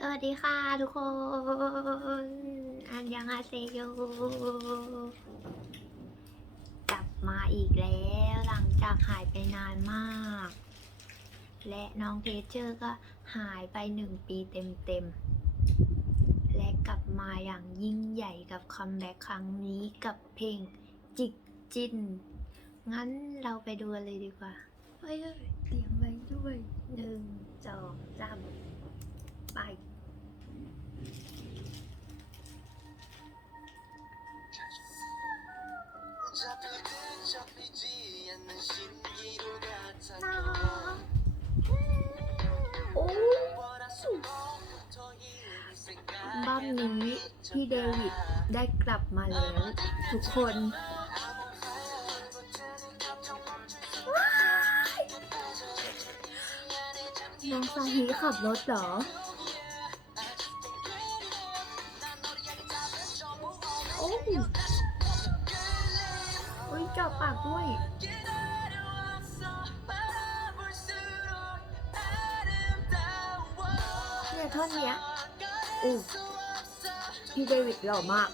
สวัสดีค่ะทุกคน อันยังอาเซโยกลับมาอีกแล้วหลังจากหายไปนานมาก และน้องเพเจอร์ก็หายไปหนึ่งปีเต็มๆ และกลับมาอย่างยิ่งใหญ่กับคัมแบ็กครั้งนี้กับเพลงจิกจิน งั้นเราไปดูเลยดีกว่า เฮ้ยเตรียมไว้ด้วยหนึ่งสองสาม ไป โอ้บ้านนี้พี่เดวิดได้กลับมาแล้ว ทุกคนว้ายน้องซาฮีขับรถเหรอ โอ้ยโอ้ยจับปากด้วย เนี่ยท่อนเนี้ยอู้พี่เดวิดหล่อมาก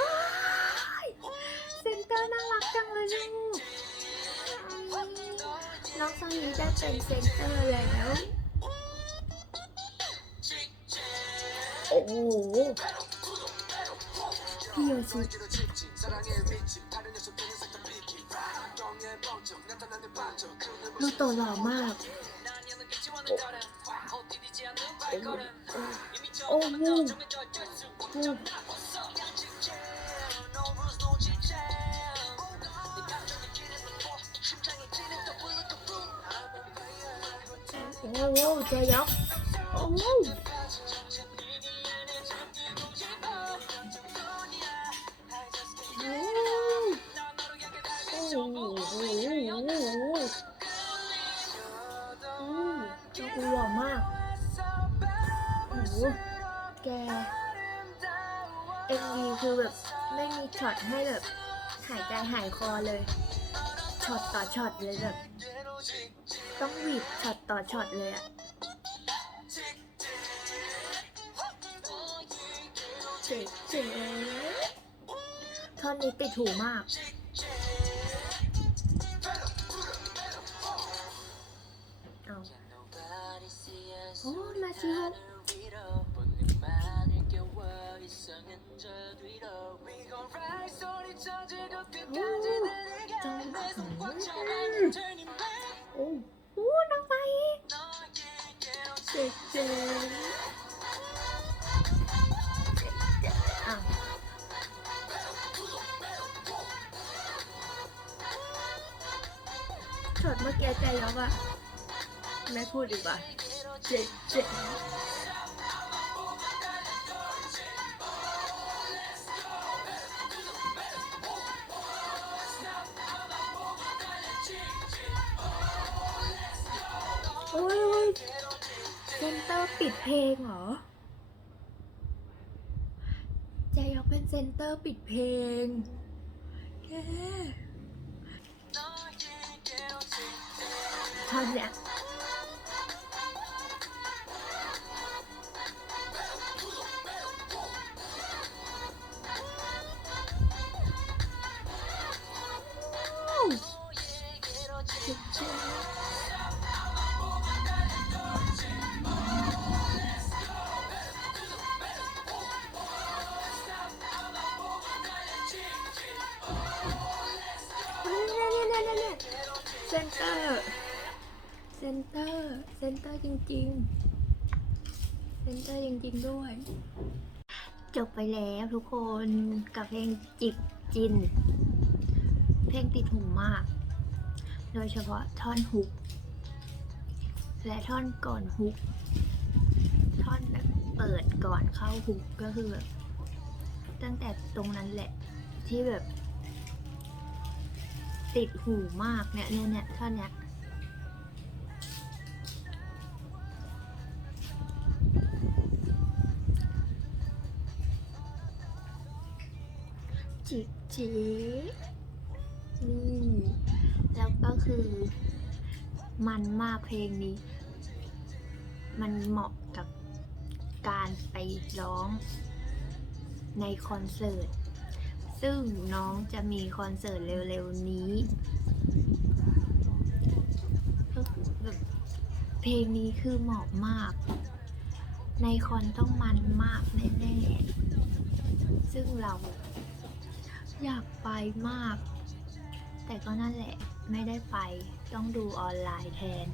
อ้ายเซนเตอร์น่ารักจังเลยลูกน้องซังนี้ได้เป็นเซนเตอร์แล้ว อ้โหพี่โยชิลูกโตหล่อมาก โอ้โหโอ้โอ้โหเจยอกโอ้โหโอ้ จ้ากูหล่อมากโอ้โหแก MV คือแบบไม่มีช็อตให้แบบหายใจหายคอเลย ช็อตต่อช็อตเลยแบบ ต้องหวีดช็อตต่อช็อตเลยอะเจ๋เจ๋ท่อนนี้ติดหูมาก โอ้มาชิโฮโอ้โหน้องไปเจ๋เจ๋อ้าวช็อตเมื่อกี้ใจยอกอะไม่พูดดีกว่า เจ๋เจ๋โอ้ยโอ้ยเซนเตอร์ปิดเพลงเหรอใจยอกเป็นเซนเตอร์ปิดเพลงแกท่อนเนี้ย เนี่ยเนเนเนเนเซนเตอร์ เซนเตอร์ เซนเตอร์จริงๆ เซนเตอร์จริงๆด้วย จบไปแล้วทุกคนกับเพลงจิกจิน เพลงติดหูมาก โดยเฉพาะท่อนฮุก และท่อนก่อนฮุก ท่อนแบบเปิดก่อนเข้าฮุกก็คือแบบตั้งแต่ตรงนั้นแหละที่แบบ ติดหูมากเนี่ยเนี่ยเนี่ยท่อนเนี้ยจิกจิก คือ มันมากเพลงนี้ มันเหมาะกับการไปร้องในคอนเสิร์ต ซึ่งน้องจะมีคอนเสิร์ตเร็วๆนี้ เพลงนี้คือเหมาะมาก ในคอนต้องมันมากแน่ๆ ซึ่งเราอยากไปมาก แต่ก็นั่นแหละไม่ได้ไปต้องดูออนไลน์แทน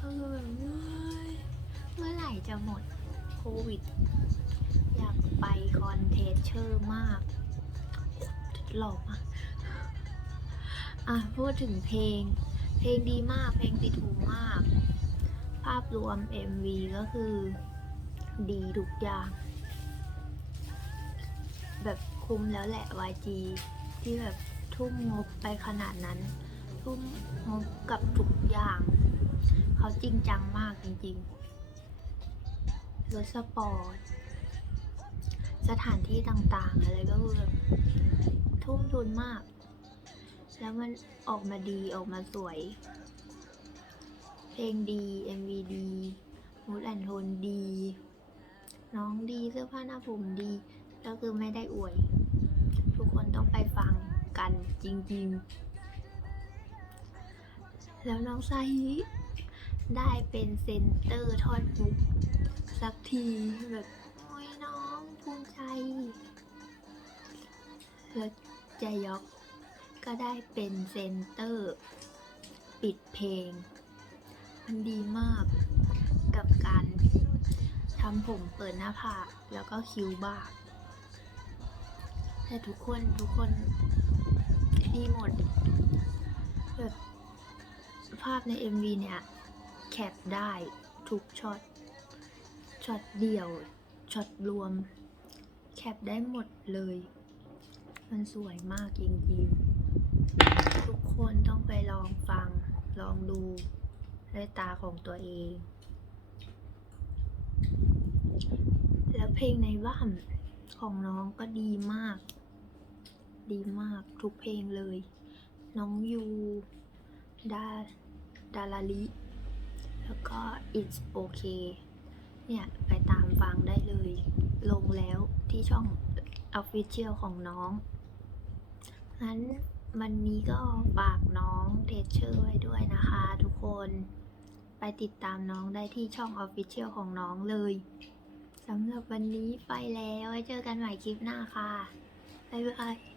ก็คือแบบเฮ้ยเมื่อไหร่จะหมดโควิด อยากไปคอนเทนเชอร์มากหล่อมากอะพูดถึงเพลง เพลงดีมากเพลงติดหูมาก ภาพรวม MV ก็คือ ดีทุกอย่าง แบบคุ้มแล้วแหละ YG ที่แบบทุ่มงบ ไปขนาดนั้นทุ่มงบกับทุกอย่าง เขาจริงจังมากจริงๆรถสปอร์ต สถานที่ต่างๆ อะไรก็คือทุ่มทุนมาก แล้วมันออกมาดีออกมาสวย เพลงดี MV ดีมูดแอนโทนดี น้องดีเสื้อผ้าหน้าผมดี ก็คือไม่ได้อวย ทุกคนต้องไปฟัง กันจริงๆ แล้วน้องไซฮิได้เป็นเซนเตอร์ทอดมุกสักทีแบบโอ้ยน้องภูมิใจ แล้วใจยอกก็ได้เป็นเซนเตอร์ ปิดเพลง มันดีมากกับการทำผมเปิดหน้าผากแล้วก็คิ้วบ้างแต่ทุกคนทุกคน ดีหมดแบบภาพใน MV เนี่ย แคปได้ทุกช็อต ช็อตเดี่ยว ช็อตรวม แคปได้หมดเลย มันสวยมากจริงๆ ทุกคนต้องไปลองฟัง ลองดูด้วยตาของตัวเอง แล้วเพลงในบ้านของน้องก็ดีมาก ดีมากทุกเพลงเลย น้องยูดาดาราลิ แล้วก็ it's okay เนี่ย ไปตามฟังได้เลย ลงแล้วที่ช่อง official ของน้องงั้นวันนี้ก็ฝากน้องเทเชอร์ไว้ด้วยนะคะทุกคนไปติดตามน้องได้ที่ช่อง official ของน้องเลยสำหรับวันนี้ไปแล้วไว้เจอกันใหม่คลิปหน้าค่ะ บ๊ายบาย